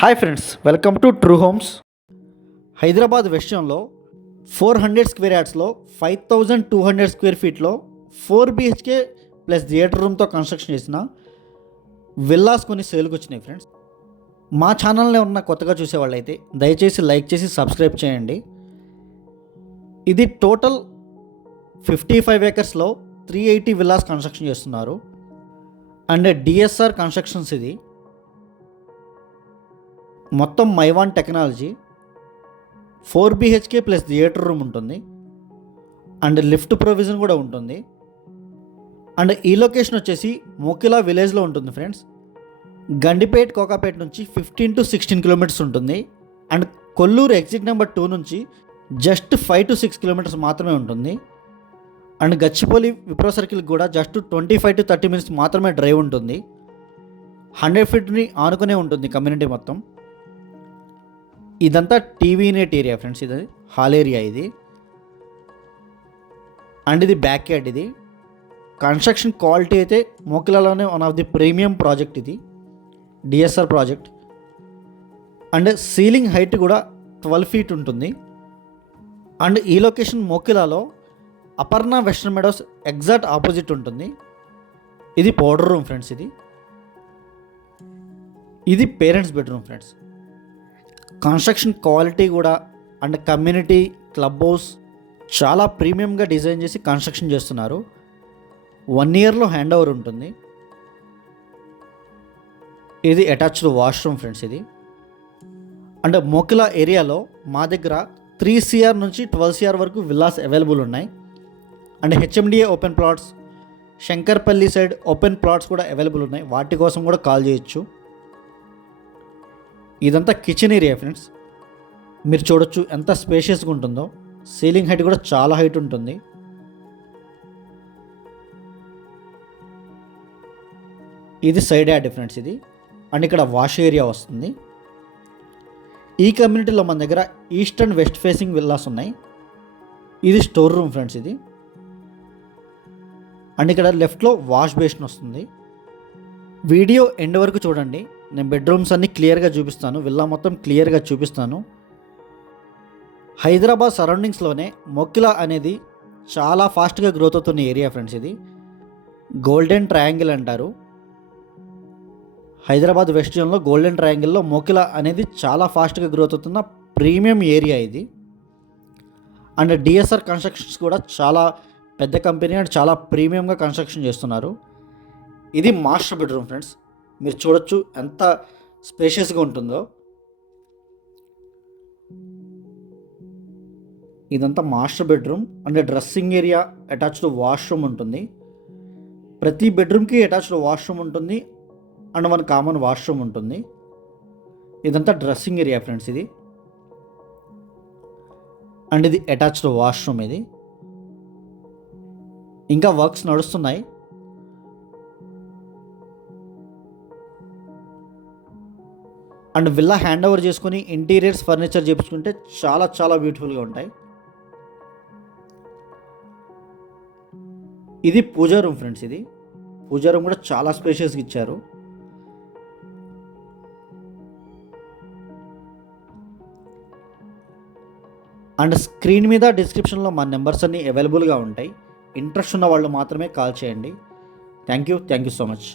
Hi friends, welcome to True Homes. Hyderabad వెస్టర్న్లో 400 square యార్డ్స్లో 5200 square ఫీట్లో 4 BHK ప్లస్ థియేటర్ రూమ్తో కన్స్ట్రక్షన్ చేసిన విల్లాస్ కొన్ని సేల్కి వచ్చినాయి ఫ్రెండ్స్. మా ఛానల్ని ఉన్న కొత్తగా చూసేవాళ్ళైతే దయచేసి లైక్ చేసి సబ్స్క్రైబ్ చేయండి. ఇది టోటల్ 55 ఏకర్స్లో 380 విల్లాస్ కన్స్ట్రక్షన్ చేస్తున్నారు. And DSR constructions. ఇది మొత్తం Mivan technology. 4 BHK plus theatre room ఉంటుంది. అండ్ లిఫ్ట్ ప్రొవిజన్ కూడా ఉంటుంది. అండ్ ఈ లొకేషన్ వచ్చేసి మోకిలా విలేజ్లో ఉంటుంది ఫ్రెండ్స్. గండిపేట్ కోకాపేట్ నుంచి 15 to 16 కిలోమీటర్స్ ఉంటుంది. అండ్ కొల్లూరు ఎగ్జిట్ నెంబర్ 2 నుంచి జస్ట్ 5 to 6 కిలోమీటర్స్ మాత్రమే ఉంటుంది. అండ్ గచ్చిపల్లి విప్రో సర్కిల్ కూడా జస్ట్ 25 to 30 మినిట్స్ మాత్రమే డ్రైవ్ ఉంటుంది. 100 ఫీట్ని ఆనుకునే ఉంటుంది కమ్యూనిటీ మొత్తం. ఇదంతా టీవీ నెట్ ఏరియా ఫ్రెండ్స్. ఇది హాల్ ఏరియా ఇది. అండ్ ఇది బ్యాక్ యార్డ్. ఇది కన్స్ట్రక్షన్ క్వాలిటీ అయితే మోకిలాలోనే one of the premium project ఇది, DSR project. And ceiling height కూడా 12 feet ఉంటుంది. అండ్ ఈ లొకేషన్ మోకిలాలో Aparna Western Meadows exact opposite ఉంటుంది. ఇది పౌడర్ రూమ్ ఫ్రెండ్స్. ఇది parents bedroom friends. Construction quality కూడా అండ్ కమ్యూనిటీ క్లబ్ హౌస్ చాలా ప్రీమియంగా డిజైన్ చేసి కన్స్ట్రక్షన్ చేస్తున్నారు. 1 yearలో హ్యాండ్ ఓవర్ ఉంటుంది. ఇది అటాచ్డ్ వాష్రూమ్ ఫ్రెండ్స్. ఇది అండ్ మోకిలా ఏరియాలో మా దగ్గర 3 CR నుంచి 12 CR వరకు విల్లాస్ అవైలబుల్ ఉన్నాయి. And HMDA open plots, Shankarpalli side open plots కూడా అవైలబుల్ ఉన్నాయి. వాటి కోసం కూడా కాల్ చేయొచ్చు. ఇదంతా కిచెన్ ఏరియా ఫ్రెండ్స్. మీరు చూడొచ్చు ఎంత స్పేషియస్గా ఉంటుందో. సీలింగ్ హైట్ కూడా చాలా హైట్ ఉంటుంది. ఇది సైడ్ యార్డ్ ఫ్రెండ్స్. ఇది అండ్ ఇక్కడ వాష్ ఏరియా వస్తుంది. ఈ కమ్యూనిటీలో మన దగ్గర east and west facing villas ఉన్నాయి. ఇది స్టోర్ రూమ్ ఫ్రెండ్స్. ఇది అండ్ ఇక్కడ లెఫ్ట్లో వాష్ బేసిన్ వస్తుంది. వీడియో ఎండ్ వరకు చూడండి. నేను బెడ్రూమ్స్ అన్నీ క్లియర్గా చూపిస్తాను, విల్లా మొత్తం క్లియర్గా చూపిస్తాను. హైదరాబాద్ సరౌండింగ్స్లోనే మోకిలా అనేది చాలా ఫాస్ట్గా గ్రోత్ అవుతున్న ఏరియా ఫ్రెండ్స్. ఇది గోల్డెన్ ట్రయాంగిల్ అంటారు. హైదరాబాద్ వెస్ట్ జోన్లో గోల్డెన్ ట్రయాంగిల్లో మోకిలా అనేది చాలా ఫాస్ట్గా గ్రోత్ అవుతున్న ప్రీమియం ఏరియా ఇది. అండ్ డిఎస్ఆర్ కన్స్ట్రక్షన్స్ కూడా చాలా పెద్ద కంపెనీ అండ్ చాలా ప్రీమియంగా కన్స్ట్రక్షన్ చేస్తున్నారు. ఇది మాస్టర్ బెడ్రూమ్ ఫ్రెండ్స్. మీరు చూడొచ్చు ఎంత స్పేషియస్గా ఉంటుందో. ఇదంతా master bedroom and dressing area, attached washroom ఉంటుంది. ప్రతి బెడ్రూమ్కి అటాచ్డ్ వాష్రూమ్ ఉంటుంది అండ్ మన కామన్ వాష్రూమ్ ఉంటుంది. ఇదంతా డ్రెస్సింగ్ ఏరియా ఫ్రెండ్స్. ఇది అండ్ ఇది అటాచ్డ్ వాష్రూమ్. ఇది ఇంకా వర్క్స్ నడుస్తున్నాయి. అండ్ విల్లా హ్యాండ్ ఓవర్ చేసుకొని ఇంటీరియర్స్ ఫర్నిచర్ చేయించుకుంటే చాలా చాలా బ్యూటిఫుల్గా ఉంటాయి. ఇది పూజా రూమ్ ఫ్రెండ్స్. ఇది పూజా రూమ్ కూడా చాలా స్పేషియస్గా ఇచ్చారు. అండ్ స్క్రీన్ మీద డిస్క్రిప్షన్లో మా నెంబర్స్ అన్నీ అవైలబుల్గా ఉంటాయి. ఇంట్రెస్ట్ ఉన్న వాళ్ళు మాత్రమే కాల్ చేయండి. Thank you so much.